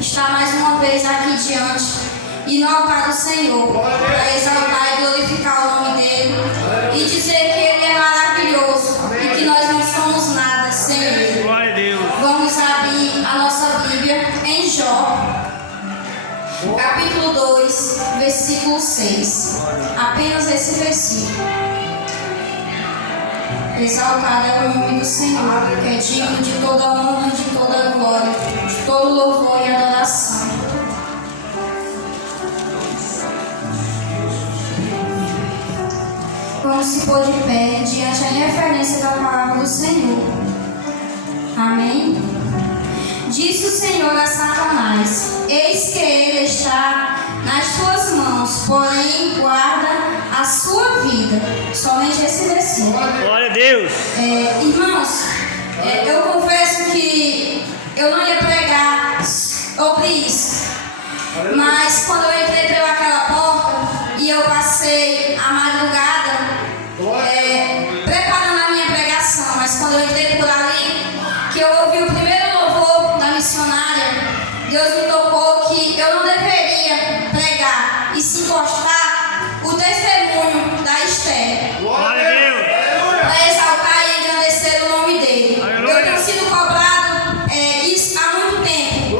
estar mais uma vez aqui diante e no altar do Senhor, para exaltar e glorificar o nome dele e dizer que ele é maravilhoso e que nós não somos nada sem ele. Glória a Deus. Vamos abrir a nossa Bíblia em Jó, capítulo 2, versículo 6. Apenas esse versículo. Exaltado é o nome do Senhor, que é digno de toda honra, de toda glória, de todo louvor e adoração. Vamos se pôr de pé diante da referência da palavra do Senhor. Amém? Disse o Senhor a Satanás: eis que ele está nas tuas mãos, porém guarda a sua vida. Somente esse versículo. Glória a Deus. Irmãos, eu confesso que eu não ia pregar sobre isso, mas quando eu entrei pelaquela porta e eu passei a madrugada preparando a minha pregação, mas quando eu entrei por ali, que eu ouvi o primeiro louvor da missionária, Deus me tocou que eu não deveria pregar e se encostar o testemunho da Esther. Glória a Deus. Para exaltar e engrandecer o nome dele. Aleluia. Eu tenho sido cobrado isso há muito tempo,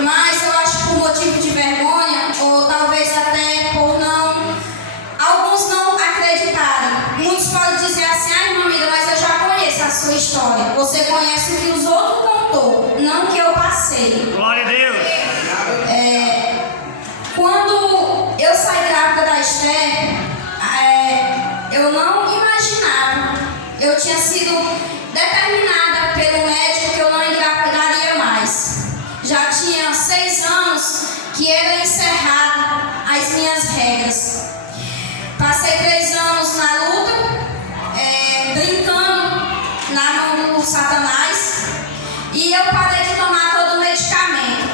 mas eu acho que por motivo de vergonha, ou talvez até por alguns não acreditarem. Muitos podem dizer assim: ai, irmã amiga, mas eu já conheço a sua história. Você conhece o que os outros contou, não o que eu passei. Glória a Deus. Quando eu saí grávida da Esther, eu não imaginava. Eu tinha sido determinada pelo médico que eu não engravidaria mais. Já tinha 6 anos que era encerrado as minhas regras. Passei 3 anos na luta, brincando na mão do Satanás, e eu parei de tomar todo o medicamento.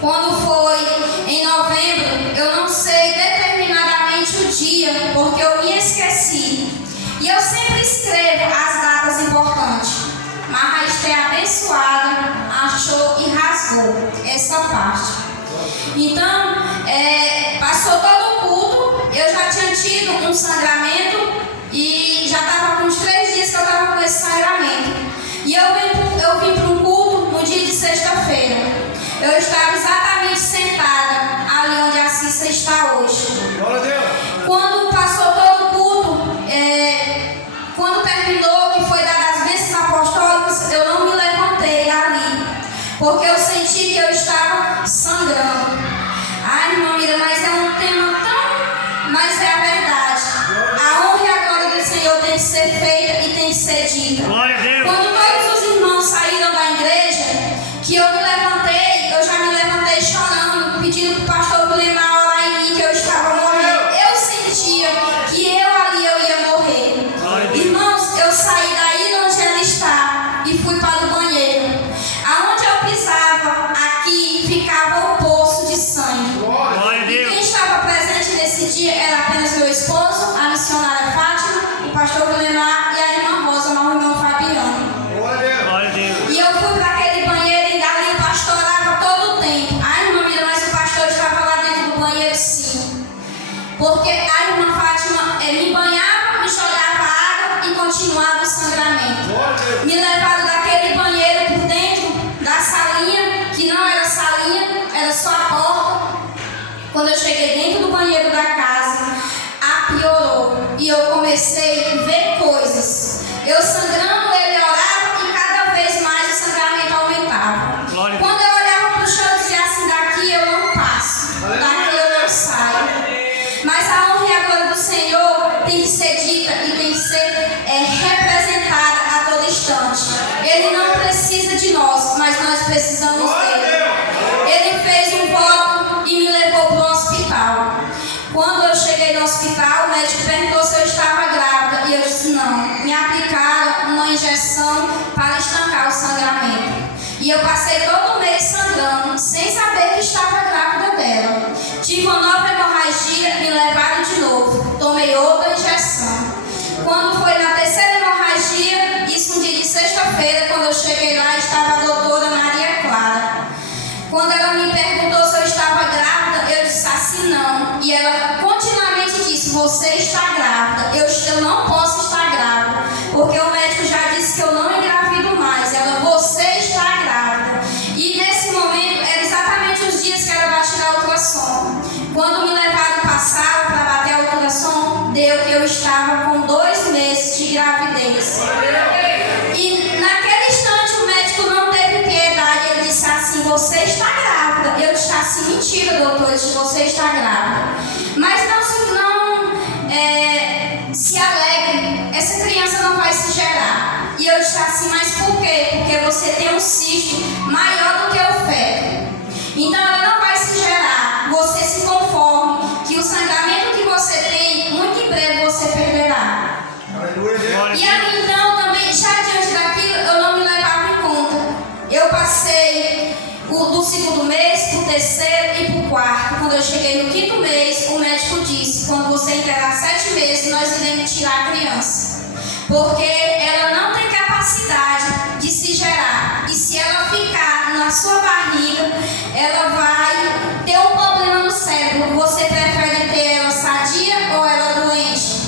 Quando foi em novembro, eu não sei determinadamente o dia, porque eu me esqueci. E eu sempre escrevo as datas importantes. Mas a Esther abençoada achou e rasgou essa parte. Então, passou todo o culto, eu já tinha tido um sangramento e já estava com uns 3 dias que eu estava com esse sangramento. E eu vim para um culto no dia de sexta-feira. Eu estava exatamente sentada ali onde a Cissa está hoje. Quando passou todo o culto, quando terminou, que foi dadas as bênçãos apostólicas, eu não me levantei ali, porque eu senti que eu estava sangrando. Ai, irmã Mira, mas é um tema tão... Mas é a verdade. A honra e a glória do Senhor tem que ser feita e tem que ser dita. Glória a Deus. Quando todos os irmãos saíram da igreja, que eu me levantei, eu já me levantei chorando, pedindo para o pastor Guilherme orar em mim, que eu estava morrendo. Eu sentia que eu ia morrer. Irmãos, eu saí daí onde ela está e fui para o banheiro. Aonde eu pisava, aqui ficava o poço de sangue. Glória a E Deus. quem estava presente nesse dia era apenas meu esposo, a missionária Fátima, o pastor Guilherme e a irmã Rosa, mas o irmão Fabiano. Glória a Deus. E eu fui para aquele banheiro e ali o pastor orava todo o tempo. Ai, irmã Mira, mas o pastor estava lá dentro do banheiro, sim. Porque a irmã Fátima me banhava, me jogava água e continuava o sangramento. Me levaram daquele banheiro por dentro da salinha, que não era salinha, era só a porta. Quando eu cheguei dentro do banheiro da casa, piorou. E eu comecei a ver coisas. Eu sangrando, ele orava e cada vez mais o sangramento aumentava. Glória a Deus. Quando eu olhava para o chão, eu dizia assim: daqui eu não passo, daqui eu não saio. Mas a honra e a glória do Senhor tem que ser dita e tem que ser representada a todo instante. Ele não precisa de nós, mas nós precisamos dele. Ele fez um voto e me levou para o hospital. Quando eu cheguei no hospital, o médico perguntou se eu estava grávida e eu disse não. Me aplicaram uma injeção para estancar o sangramento. E eu passei todo o mês sangrando, sem saber que estava grávida dela. Tive uma nova hemorragia, me levaram de novo. Tomei outra injeção. Quando foi na terceira hemorragia, isso um dia de sexta-feira, quando eu cheguei lá, estava a doutora Maria Clara. Quando você está grávida. Eu não posso estar grávida, porque o médico já disse que eu não engravido mais. Ela, você está grávida. E nesse momento, era exatamente os dias que ela vai tirar o ultrassom. Quando me levaram para a sala para bater o ultrassom, deu que eu estava com 2 meses de gravidez. E naquele instante o médico não teve piedade. Ele disse assim, você está grávida. Eu disse assim, mentira, doutor. Ele disse, você está grávida. Mas não se alegre, essa criança não vai se gerar. E eu disse assim, mas por quê? Porque você tem um cisto maior do que o feto. Então ela não vai se gerar. Você se conforme que o sangramento que você tem, muito em breve você perderá. E aí então também, já diante daquilo, eu não me levava em conta. Eu passei do 2º mês para o 3º e para o 4º. Quando eu cheguei no 5º mês, o médico disse, quando você entregar 7 meses, nós iremos tirar a criança. Porque ela não tem capacidade de se gerar. E se ela ficar na sua barriga, ela vai ter um problema no cérebro. Você prefere ter ela sadia ou ela doente?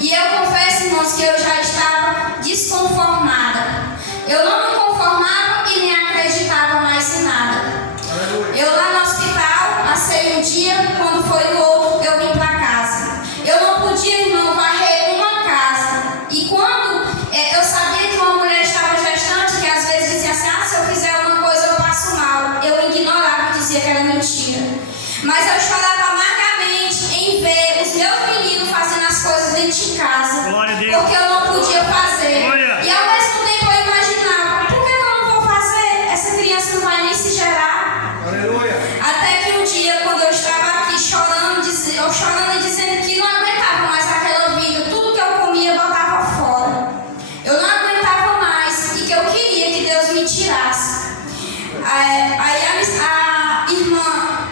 E eu confesso, irmãos, que eu já estava desconformada. Eu não me conformava e nem acreditava mais em nada. Eu lá no hospital, passei um dia, quando foi no outro, eu vim para casa. Eu não podia, irmão, varrer uma casa. E quando eu sabia que uma mulher estava gestante, que às vezes dizia assim, se eu fizer uma coisa eu passo mal. Eu ignorava e dizia que era mentira. Mas eu chorava amargamente em ver os meus meninos fazendo as coisas dentro de casa. Glória a Deus. Porque eu não podia fazer. Glória. E ao mesmo tempo eu imaginava, por que eu não vou fazer? Essa criança não vai nem se gerar. Aleluia. Até que um dia, quando eu estava aqui chorando e dizendo que não aguentava mais aquela vida, tudo que eu comia eu botava fora. Eu não aguentava mais e que eu queria que Deus me tirasse. Aí a irmã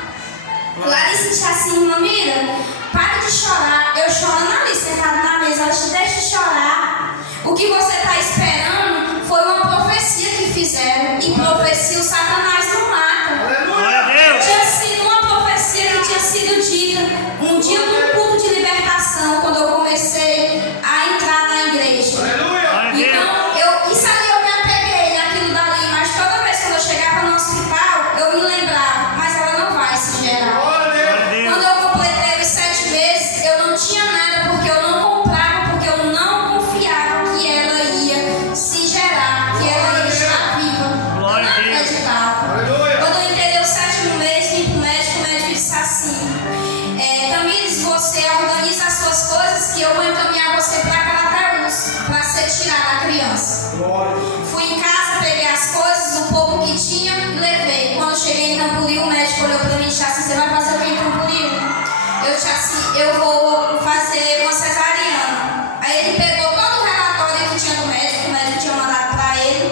Clarice disse assim, irmã Mira, para de chorar. Eu chorando ali, sentada na mesa, ela disse, deixa de chorar. O que você está esperando foi uma profecia que fizeram. E profecia o Satanás não mata. Glória a Deus. Tinha sido uma profecia que tinha sido dita um dia no culto de libertação, quando eu comecei a entrar na igreja. Aleluia. Glória a Deus. Então, isso ali eu me apeguei naquilo dali, mas toda vez que eu chegava no hospital, eu me lembrava, mas ela não vai se gerar. Glória a Deus. Glória a Deus. Quando eu completei os 7 meses, eu não tinha nada, porque eu não comprava, porque eu não confiava que ela ia se gerar, que ela ia estar viva. Eu não Glória a Deus. acreditava. Aleluia. Quando eu entrei o 7º mês, vim pro médico, o médico disse assim, Tamires, você organiza as suas coisas que eu vou encaminhar você para Carateus, para ser tirada a criança. Glória. Fui em casa, peguei as coisas, o pouco que tinha, e levei. Quando eu cheguei em Tamboril, o médico olhou para mim e disse assim, você vai fazer o que em Tamboril? Eu disse assim, eu vou fazer uma cesariana. Aí ele pegou todo o relatório que tinha do médico, o médico tinha mandado para ele,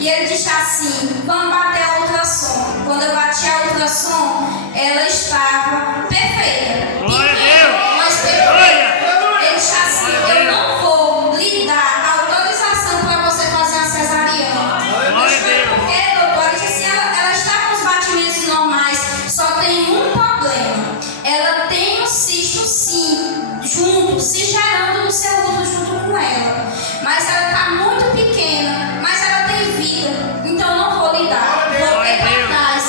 e ele disse assim, vamos bater a ultrassom. Quando eu bati a ultrassom, ela estava perfeita. Glória a Deus. Mas perfeita. Glória. Ele disse assim, eu não vou lhe dar autorização para você fazer a cesariana. Glória a Deus. Porque, doutor, ele disse assim, ela está com os batimentos normais, só tem um problema. Ela tem um cisto sim, junto, se gerando no seu útero junto com ela. Mas ela está muito pequena, mas ela tem vida. Então eu não vou lhe dar. Voltei para trás.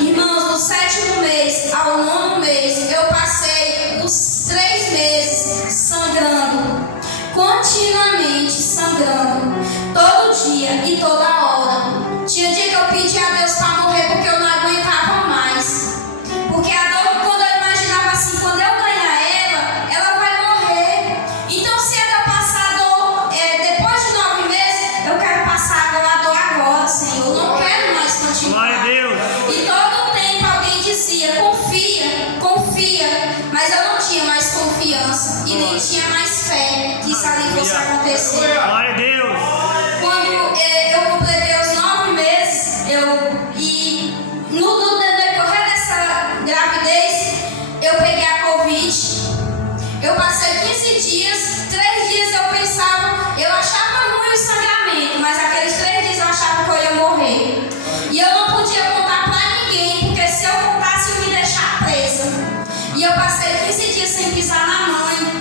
Irmãos, do 7º mês ao 9º mês, eu passei os 3 meses sangrando. Continuamente sangrando. Todo dia e toda hora. Tinha dia que eu pedi a Deus para morrer porque eu não aguentava mais. Porque a dor, quando eu imaginava assim, quando eu ganhar ela vai morrer. Então se ela passar a dor, depois de 9 meses, eu quero passar a dor agora, Senhor. Eu não quero mais continuar. Glória a Deus. E todo o tempo alguém dizia, confia, confia. Mas eu não tinha mais confiança e nem tinha mais fé que isso ali fosse acontecer. Glória a Deus. Quando eu completei os 9 meses, no decorrer dessa gravidez, eu peguei a Covid. Eu passei 15 dias, 3 dias eu pensava, eu achava ruim o sangramento, mas aqueles 3 dias eu achava que eu ia morrer. E eu não podia contar pra ninguém, porque se eu contasse, eu ia me deixar presa. E eu passei 15 dias sem pisar na mãe.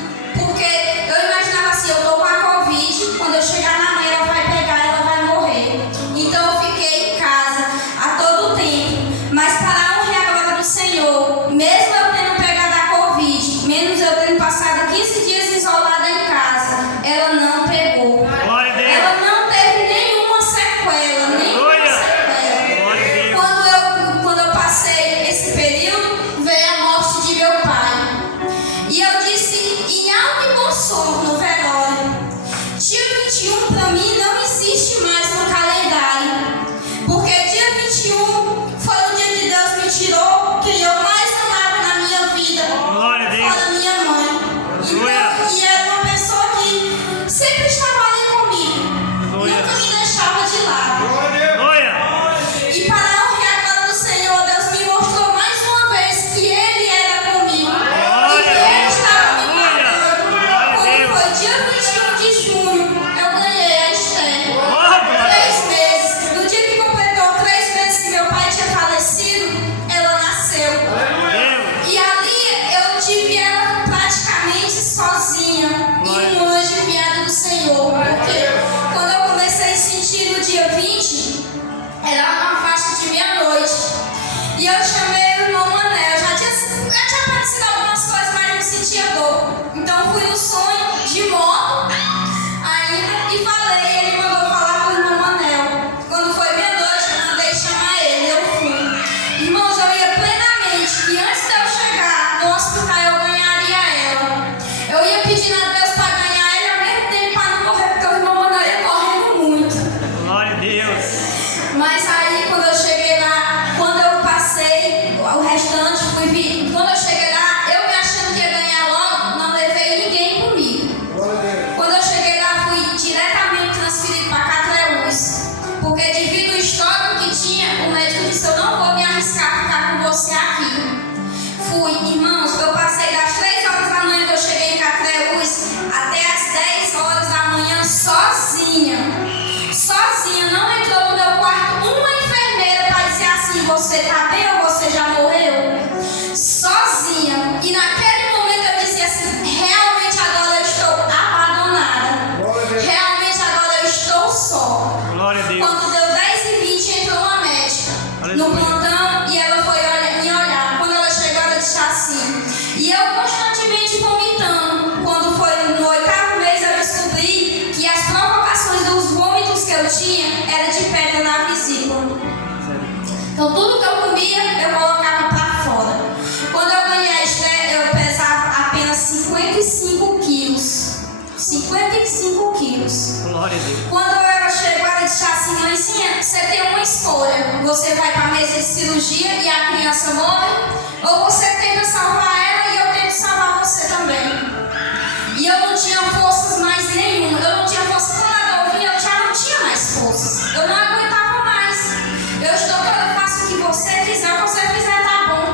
você tá bem ou você já morreu? Sozinha. E naquele momento eu disse assim, realmente agora eu estou abandonada. Realmente agora eu estou só. Glória a Deus. Quando deu 10h20, entrou uma médica no Aleluia. plantão e ela foi me olhar. Quando ela chegou, ela disse assim, e eu constantemente vomitando. Quando foi no 8º mês, eu descobri que as provocações dos vômitos que eu tinha era de pedra na vesícula. Então tudo que eu comia, eu colocava para fora. Quando eu ganhei a Esther, eu pesava apenas 55 quilos. 55 quilos. Glória a Deus. Quando ela chegou, ela disse assim, mãezinha, você tem uma escolha. Você vai para a mesa de cirurgia e a criança morre, ou você tenta salvar ela e eu tento salvar você também. E eu não tinha forças mais nenhuma. Eu não tinha força. Quando ela ouvia, eu já não tinha mais forças. Eu não aguentava mais. Eu estou toda, eu faço o que você quiser. O que você fizer tá bom.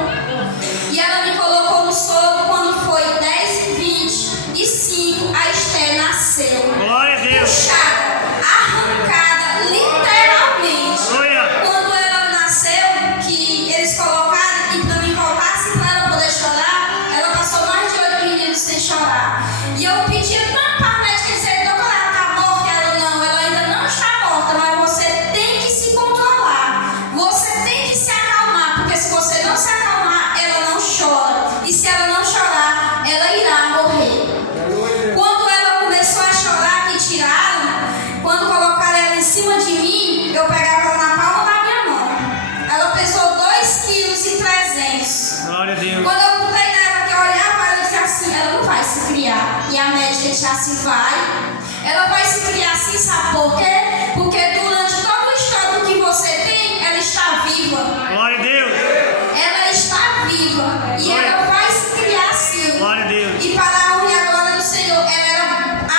E ela me colocou no soro. Quando foi 10h25, a Esther nasceu. Glória a Deus. Puxada, arrancada, literalmente. Glória. Quando ela nasceu, que eles colocaram, e para mim voltasse para ela poder chorar, ela passou mais de 8 minutos sem chorar. E eu pedia tanto para a médica dizer, doutora, ela está morta? Ela não, ela ainda não está morta, mas você tem que se controlar. Você tem que se acalmar, porque se você não se acalmar, ela não chora. E se ela não chorar, ela irá morrer. Quando ela começou a chorar, que tiraram, quando colocaram ela em cima de mim, eu pegava ela na palma da minha mão. Ela pesou 2,3 kg. Glória a Deus. Quando eu botei nela, que eu olhava, ela dizia assim, ela não vai se criar. E a médica disse assim, vai. Ela vai se criar assim, sabe por quê? Porque durante todo o histórico que você tem, ela está viva. Glória a Deus. Ela está viva. E ela vai se criar assim. Glória a Deus. E para a honra e a glória do Senhor, ela era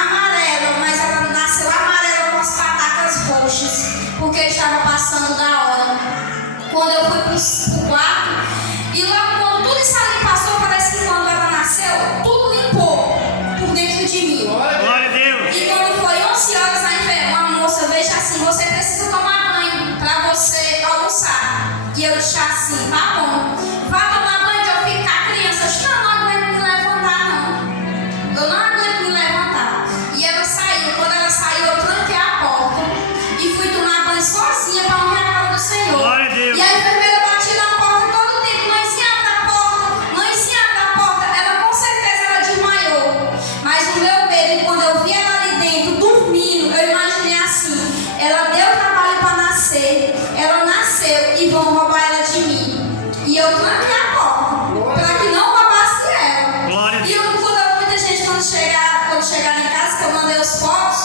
amarela, mas ela nasceu amarela com as patacas roxas, porque estava passando da hora. Quando eu fui para o quarto, e logo quando tudo isso ali passou, parece que quando ela nasceu, tudo limpou por dentro de mim. Glória a Deus. E quando foi 11 horas, aí uma moça veio assim, você precisa tomar banho para você almoçar. E eu disse assim, tá bom, vá tomar banho que eu fico com a criança. Eu disse, não aguento me levantar não. Eu não aguento me levantar. E ela saiu, quando ela saiu eu tranquei a porta e fui tomar banho sozinha para honrar a glória do Senhor. Glória a Deus. E a enfermeira batia na porta todo o tempo, mãezinha abre a porta, mãezinha abre a porta. Ela com certeza ela desmaiou. Mas o meu medo, quando eu vi ela ali dentro, dormindo, eu imaginei assim, ela deu trabalho para nascer, ela nasceu e vão roubar ela de mim. E eu tranquei a porta, para que não roubasse ela. Glória a E Deus. muita gente quando chegar em casa, que eu mandei os fotos,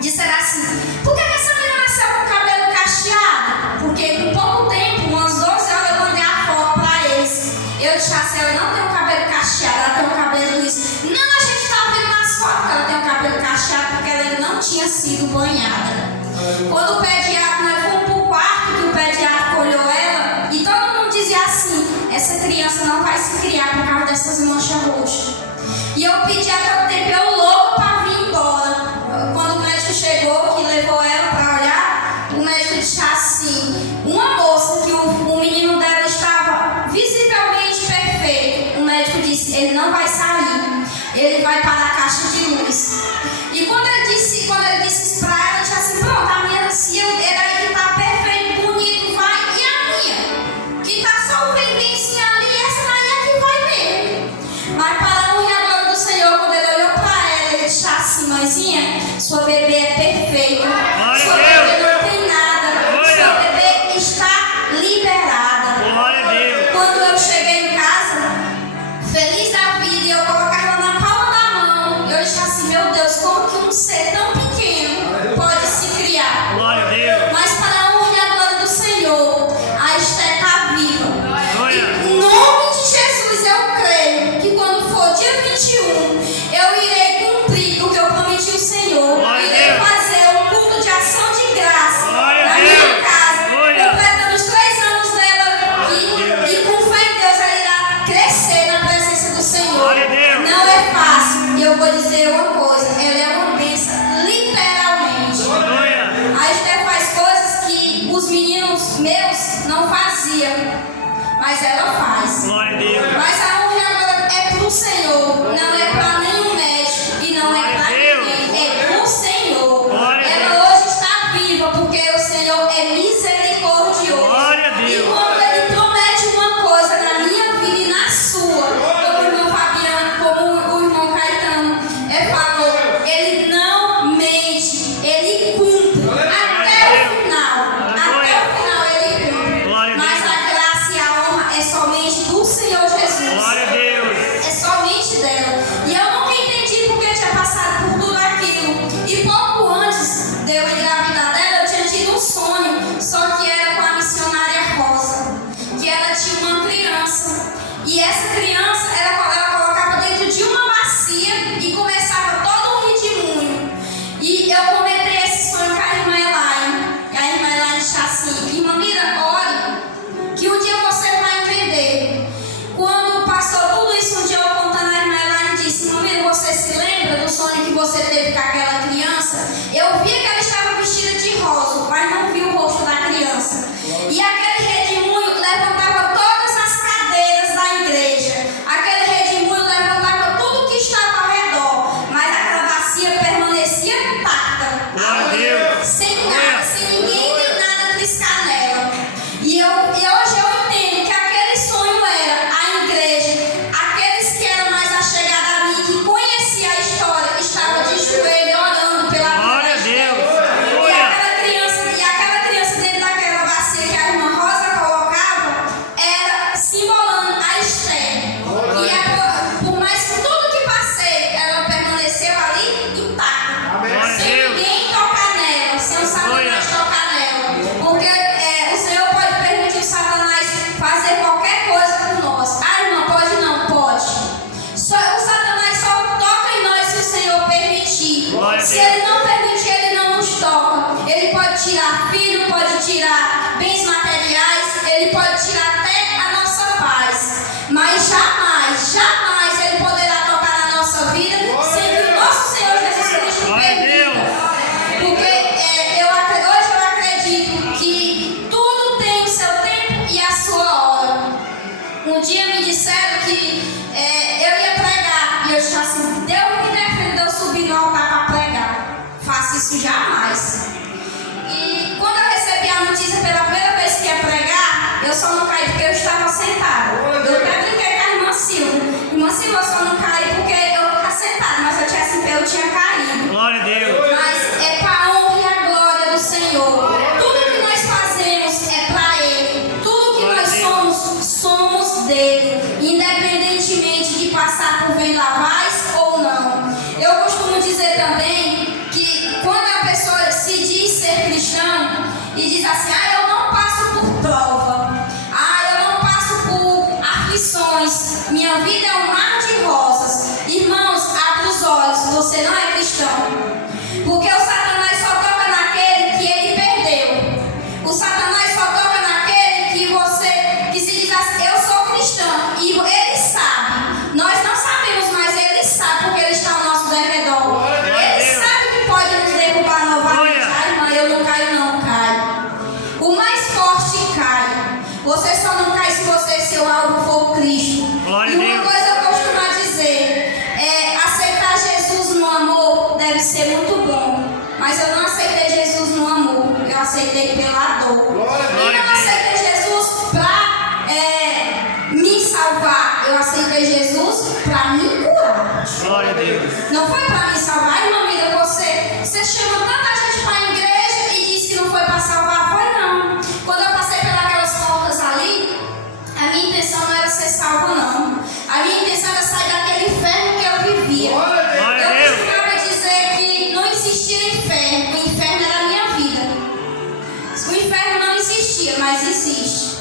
disseram assim, por que essa menina nasceu com o cabelo cacheado? Porque com pouco tempo, umas 12 horas, eu mandei a foto para eles. Eu disse assim, ela não tem o cabelo cacheado, ela tem o cabelo liso. Não, a gente estava vendo nas fotos que ela tem o cabelo cacheado, porque ela ainda não tinha sido banhada. Quando o pediatra, nós fomos para o quarto, que o pediatra olhou ela, e todo mundo dizia assim, essa criança não vai se criar por causa dessas manchas roxas. E eu pedi até o tempo, eu louco para vir embora. Quando o médico chegou, que levou ela para olhar, o médico disse assim, uma moça que o menino dela estava visivelmente perfeito, o médico disse, ele não vai sair, ele vai para a caixa de luz. E quando ele disse isso para ela, eu disse assim, pronto, a minha, se ele aí que está perfeito, bonito, vai, e a minha? Que está só o ventenzinho ali, essa daí é que vai mesmo. Mas para a honra e a glória do Senhor, quando ele olhou para ela, ele disse assim, mãezinha, sua bebê é perfeita, sua bebê não tem nada, sua bebê está liberada. Glória a Deus. Quando eu cheguei em casa, feliz da vida, e eu colocar ela na palma da mão, eu disse assim, meu Deus, como que um ser tão pequeno pode se criar? Glória a Deus. Mas para a honra e a glória do Senhor, a Esther está viva. Glória. Em nome de Jesus, eu creio que quando for dia 21, eu irei cumprir o que eu prometi ao Senhor. Glória a Irei Deus. fazer um culto de ação de graça Glória a na Deus. minha casa, Glória. completando os 3 anos dela aqui. E com fé em Deus, ela irá mas ela faz. Glória a Deus. Mas a honra agora é pro Senhor, não é para nenhum médico e não é para ninguém, é pro Senhor. Ela hoje está viva porque o Senhor é misericordioso. Glória a Deus. E quando Ele promete uma coisa na minha vida e na sua, como o irmão Fabiano, como o irmão Caetano falou, Ele não mente, Ele cumpre até o final. Até o final Ele cumpre. Mas a graça e a honra é somente do Senhor Jesus. Glória a Deus. É somente dela. E eu nunca entendi porque eu tinha passado por tudo aquilo. E pouco antes de eu engravidar dela, eu tinha tido um sonho, só que era com a missionária Rosa, que ela tinha uma criança. E essa criança, ela colocava dentro de uma bacia e começava todo um redemoinho. E eu comentei esse sonho com a irmã Elaine. E a irmã Elaine disse assim: irmã Mira, ore, que um dia você vai entender. Quando passou tudo isso, um dia eu contando a irmã Elaine disse: irmã Mira, você se lembra do sonho que você teve com aquela criança? Eu vi que ela estava vestida de rosa, mas não vi o rosto da criança. E aquele redemoinho levantava todas as cadeiras da igreja. Aquele redemoinho levantava tudo que estava ao redor, mas aquela bacia permanecia intacta. Glória a Deus. Sem nada, sem ninguém nem nada triscar nela. E hoje eu entendo que aquele sonho era a igreja, aqueles que eram mais achegados a mim, que conheciam a história, estavam de joelho orando pela Glória a vida. Deus. E aquela criança dentro daquela bacia que a irmã Rosa colocava, era simbolando a Esther. E por mais que tudo que passei, ela permaneceu ali intacta. Sem ninguém tocar nela, sem o Satanás tocar nela. Porque o Senhor pode permitir o Satanás fazer qualquer coisa com nós. Ah, irmã, pode não? Pode. O Satanás só toca em nós se o Senhor permitir. Glória a Se Deus. Ele não permitir, Ele não nos toca. Ele pode tirar filho, pode tirar bens materiais, Ele pode tirar até a nossa paz. Mas jamais, jamais Ele poderá tocar na nossa vida sem que o nosso Senhor Jesus Cristo Glória a permita. Deus. Porque hoje eu acredito que tudo tem o seu tempo e a sua hora. Um dia me disseram que eu ia pregar, e eu disse assim: Deus me defenda de eu subir no altar para pregar. Faço isso jamais. E quando eu recebi a notícia pela primeira vez que ia pregar, eu só não caí porque eu estava sentada. Eu até brinquei com a irmã Silvia. Irmã Silvia, eu só não caí porque eu estava sentada, mas eu tinha caído. Glória a Deus. Mas é para a honra e a glória do Senhor. Tudo que nós fazemos é para Ele. Tudo que nós somos dele. Independentemente de passar por vendavais ou não. Eu costumo dizer também que quando a pessoa se diz ser cristão e diz assim: ah, eu não passo por prova. Ah, eu não passo por aflições. Minha vida é um mar de rosas. Irmãos, abra os olhos. Você não é cristão. Porque o Satanás só toca naquele que ele perdeu. O Satanás só toca naquele que se diz assim: eu sou cristão. E ele sabe. Nós não sabemos, mas ele sabe, porque ele está ao nosso derredor. Ele sabe que pode nos derrubar novamente. Ai, irmã, eu não caio, não caio. O mais forte cai. Você só não cai se seu alvo for Cristo. Glória E a uma Deus. coisa eu costumo dizer: aceitar Jesus no amor deve ser muito bom. Mas eu não aceitei Jesus no amor, eu aceitei pela dor. E não aceitei Jesus para me salvar, eu aceitei Jesus para me curar. Glória a Deus. Não foi para me salvar, irmã Mira, você chama tanta gente para a igreja e disse que não foi para salvar, foi não. Quando eu passei pelas portas ali, a minha intenção não era ser salva, não. A minha intenção era sair daquele inferno que eu vivia. Glória a Eu Deus. costumava dizer que não existia inferno, o inferno era a minha vida. O inferno não existia, mas existe.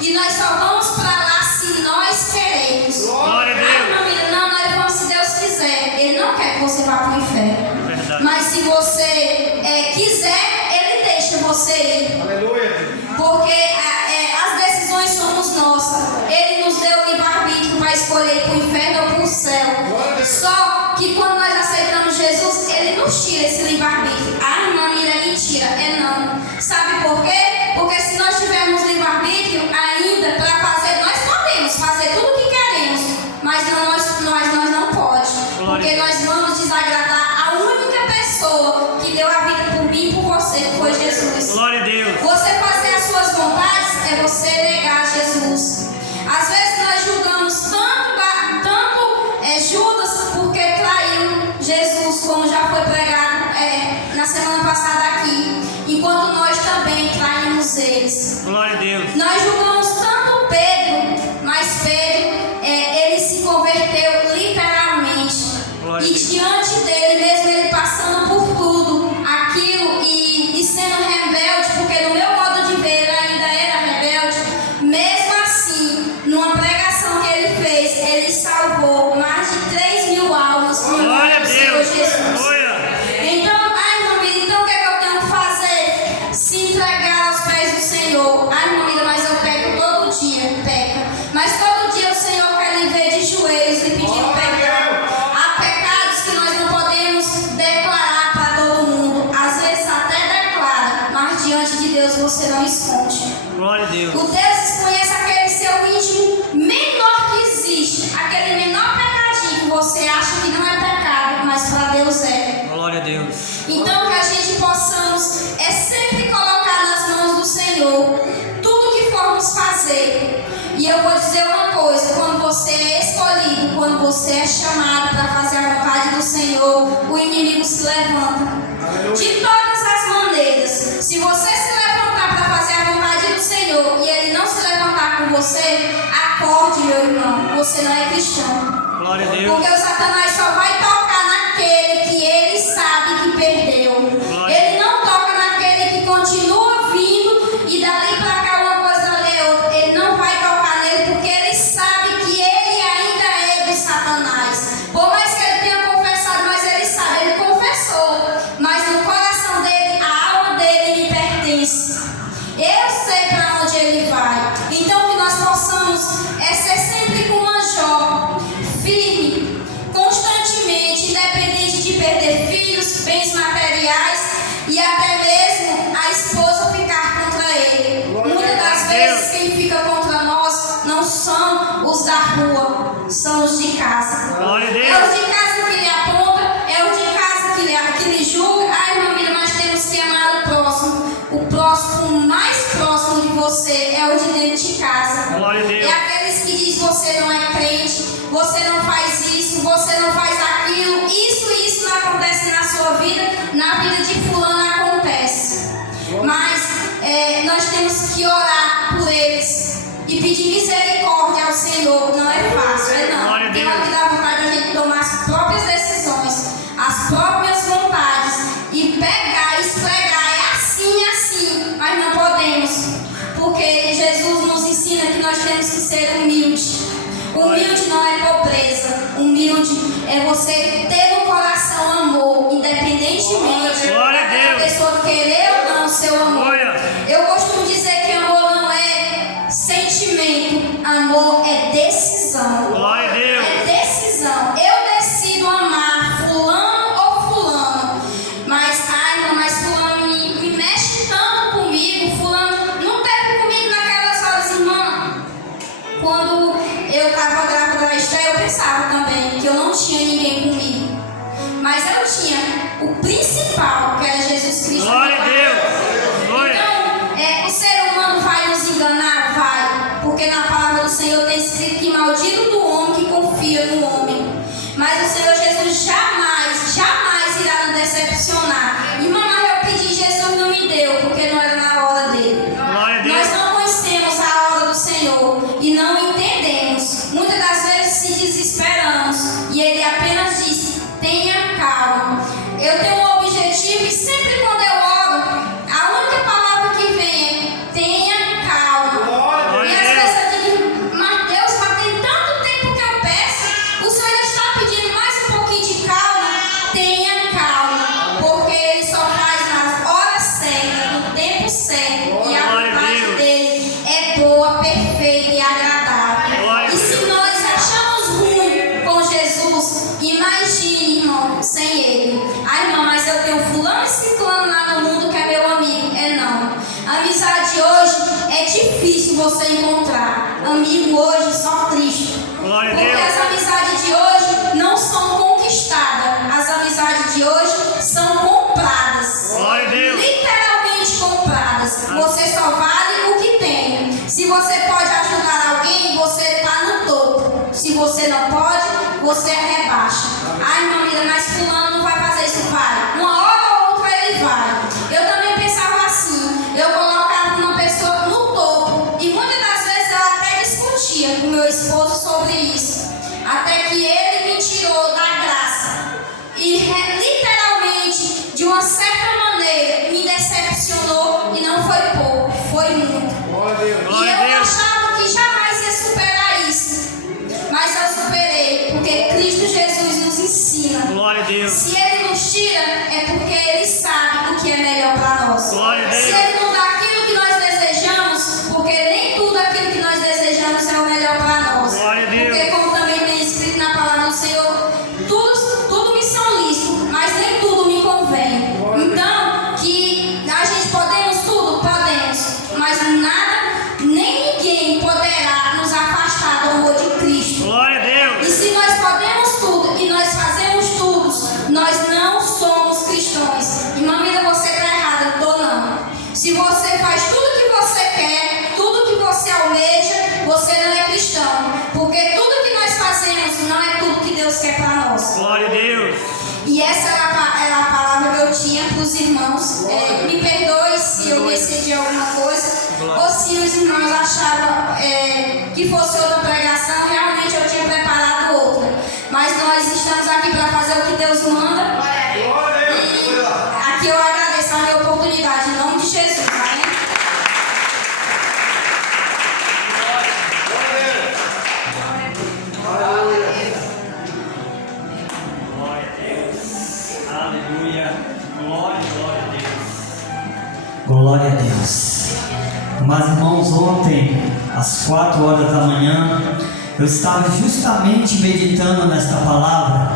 E nós só vamos para lá se nós queremos. Glória a Deus. Irmã Mira, não, nós vamos se Deus quiser. Ele não quer que você vá para o inferno. Verdade. Mas se você quiser, Ele deixa você ir. Aleluia. Porque as decisões somos nossas. Ele nos deu o livre-arbítrio para escolher ir para o inferno ou para o céu. Só que quando nós aceitamos Jesus, Ele nos tira esse livre-arbítrio. Ah, irmã Mira, é mentira. É não. Sabe por quê? Porque se nós tivermos livre-arbítrio ainda para fazer, nós deuses conhece aquele seu íntimo menor que existe, aquele menor pecadinho que você acha que não é pecado, mas para Deus é. Glória a Deus. Então que a gente possamos sempre colocar nas mãos do Senhor tudo que formos fazer. E eu vou dizer uma coisa: quando você é escolhido, quando você é chamado para fazer a vontade do Senhor, o inimigo se levanta. De todas as maneiras, se você se levantar para fazer a vontade do Senhor e ele não se levantar com você, acorde, meu irmão, você não é cristão. Glória a Deus. Porque o Satanás só vai tocar naquele que ele sabe que perdeu. Ele não toca naquele que continua vindo e dali para cá uma coisa ali é outra. Ele não vai tocar nele porque ele sabe que ele ainda é do Satanás. Por mais que ele tenha confessado, mas ele sabe, ele confessou. Mas no coração dele, a alma dele me pertence. Eu sei para onde ele vai. Então que nós possamos ser sempre como uma Jó, firme, constantemente, independente de perder filhos, bens materiais e até mesmo a esposa ficar contra ele. Muitas das vezes quem fica contra nós não são os da rua, são os de casa. Glória a Deus. É os de casa que lhe aponta, é os de casa que lhe julga. Ai, irmã Miriam, nós temos que amar o próximo. O próximo mais próximo de você é o de dentro de casa. Glória a Deus. É aqueles que dizem: você não é crente, você não faz isso, você não faz aquilo, isso não acontece na sua vida, na vida de fulano acontece. Mas nós temos que orar por eles e pedir misericórdia ao Senhor. Não é fácil, Glória a não. Deus. Tem hora que dá vontade de a gente tomar as próprias decisões, as próprias vontades e pegar, esfregar, é assim, mas não podemos, porque Jesus nos ensina que nós temos que ser humildes. Humilde não é pobreza, humilde é você ter no coração amor, independentemente Glória a Deus. da pessoa querer ou não o seu amor. Glória. Eu costumo dizer que amor não é sentimento, amor é decisão. Glória a Deus. É decisão. Eu decido amar fulano ou fulano, mas fulano me mexe tanto comigo, fulano não teve comigo naquelas horas, irmã. Quando eu estava grávida da Esther, eu pensava também que eu não tinha ninguém comigo. Mas eu tinha o principal, que era Jesus Cristo. Glória a Deus. Glória. Então, o ser humano vai nos enganar? Vai. Porque na palavra do Senhor tem escrito que maldito do homem que confia no homem. Mas o Senhor Jesus jamais irá nos decepcionar. Irmã, mas eu pedi, Jesus não me deu, porque não era na hora dele. Glória a Deus. Nós não conhecemos a hora do Senhor e não entendemos. Muitas das vezes se desesperamos e ele apenas diz: tenha calma. Eu tenho um objetivo e sempre quando eu oro, a única palavra que vem é: tenha calma. Glória E a às Deus. vezes eu digo: mas Deus, mas tem tanto tempo que eu peço, o Senhor está pedindo mais um pouquinho de calma. Tenha calma, porque ele só faz nas horas certas, no tempo certo, e a Glória a vontade Deus. dele é boa, perfeita e agradável. Glória a E se Deus. nós achamos ruim com Jesus, imagine, irmão, sem ele. Ai, irmão, mas eu tenho fulano e ciclano lá no mundo que é meu amigo. É não. Amizade hoje é difícil você encontrar. Amigo hoje só Cristo. Glória a Porque Deus. as amizades de hoje não são conquistadas. As amizades de hoje são compradas. Glória a Deus. Literalmente compradas. Você só vale o que tem. Se você pode ajudar alguém, você está no topo. Se você não pode, você rebaixa. Ai, irmã Miriam, mas fulano não vai fazer isso. Vai. Uma hora ou outra ele vai. Eu também pensava assim. Eu colocava uma pessoa no topo. E muitas das vezes eu até discutia com meu esposo sobre isso. Até que ele me tirou da graça. E literalmente, de uma certa maneira, me decepcionou. E não foi pouco, foi muito. E Glória a eu Deus. achava que jamais ia superar isso. Mas eu superei, porque Cristo Jesus nos ensina. Glória a Deus. Se ele nos tira, é porque ele sabe o que é melhor para nós. Glória a Deus. Se ele não dá aquilo que nós desejamos, porque nem tudo aquilo que nós desejamos é o melhor para nós. Glória a Deus. Porque como também tem escrito na palavra do Senhor, irmãos. Me perdoe se eu me excedi alguma coisa, ou se os irmãos acharam que fosse outra pregação. Realmente eu tinha preparado outra. Mas nós estamos aqui para fazer o que Deus manda. E aqui eu agradeço a minha oportunidade, em nome de Jesus. Amém? Aleluia. Glória a Deus. Glória a Deus. Mas, irmãos, ontem, às 4 horas da manhã, eu estava justamente meditando nesta palavra,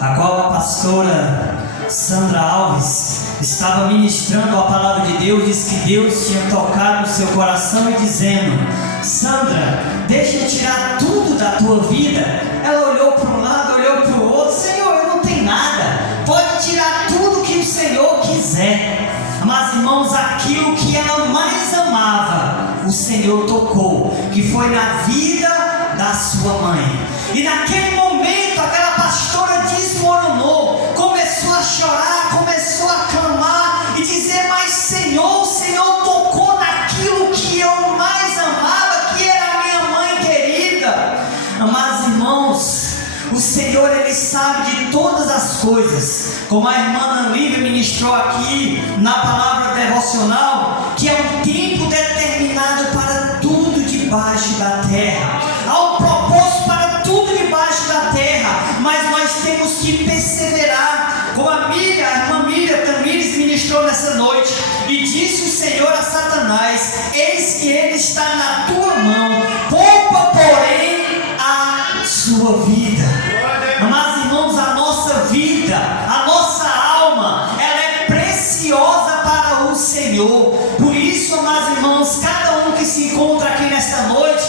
a qual a pastora Sandra Alves estava ministrando a palavra de Deus. Diz que Deus tinha tocado no seu coração e dizendo: Sandra, deixa eu tirar tudo da tua vida. Ela olhou para um lado, olhou para o outro. Senhor, eu não tenho nada. Pode tirar tudo que o Senhor quiser. Mas, irmãos, aquilo que ela mais amava, o Senhor tocou, que foi na vida da sua mãe. E naquele momento, aquela pastora desmoronou, começou a chorar, começou a clamar e dizer: mas Senhor, o Senhor tocou naquilo que eu mais amava, que era a minha mãe querida. Mas, irmãos, o Senhor, Ele sabe de todas as coisas. Como a irmã Ana Lívia ministrou aqui na palavra devocional, que é um tempo determinado para tudo debaixo da terra. Há um propósito para tudo debaixo da terra, mas nós temos que perseverar. Como a irmã Miriam Tamires ministrou nessa noite, e disse o Senhor a Satanás: eis que ele está na tua mão, poupa porém a sua vida. Mas, irmãos, a nossa vida, a nossa alma, ela é preciosa para o Senhor. Por isso, amados irmãos, cada um que se encontra aqui nesta noite,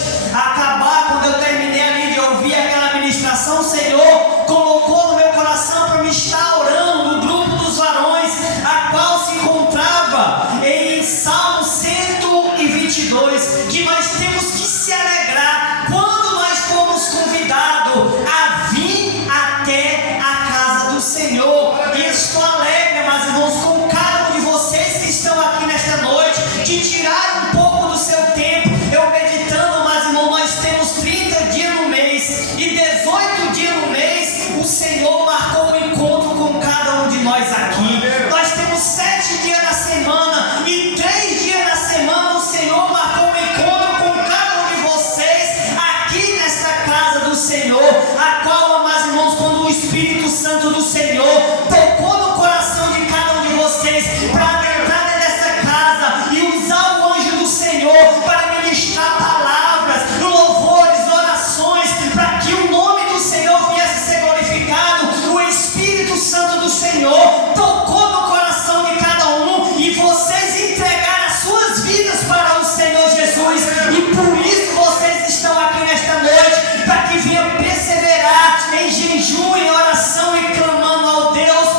quando eu terminei ali de ouvir aquela ministração, o Senhor colocou no meu coração para me estar orando no grupo dos varões, a qual se encontrava em Salmo 122, que nós temos que se alegrar quando nós fomos convidados a vir até a casa do Senhor. E estou alegre, amados irmãos, com cada um de vocês que estão aqui nesta noite, que tiraram um pouco do seu tempo. Eu meditando, amados irmãos, nós temos 30 dias no mês e 18 dias no mês, o Senhor marcou um encontro com cada um de nós aqui. Nós temos 7 dias na semana e 3 dias na semana o Senhor marcou um encontro com cada um de vocês aqui nesta casa do Senhor, a qual, amados irmãos, quando o Espírito Santo do Senhor tocou no coração de cada um de vocês para entrar nessa casa e usar o anjo do Senhor para ministrar palavras, louvores, orações, para que o nome do Senhor viesse a ser glorificado, o Espírito Santo do Senhor tocou no coração de cada um e vocês entregaram as suas vidas para o Senhor Jesus. E por isso vocês estão aqui nesta noite, para que venham perseverar em jejum, em oração e clamando ao Deus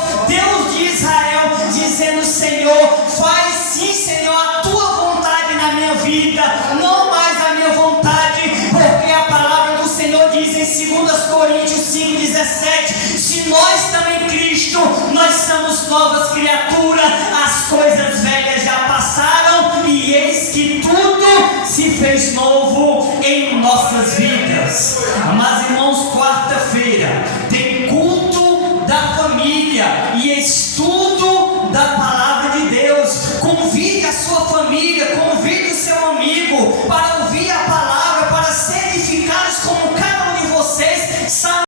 de Israel, dizendo: Senhor, faz sim, Senhor, a tua vontade na minha vida, não mais a minha vontade, porque a palavra do Senhor diz em 2 Coríntios 5,17: se nós estamos em Cristo, nós somos novas criaturas, as coisas velhas já passaram e eis que tudo se fez novo em nossas vidas. Mas, irmãos, quarta-feira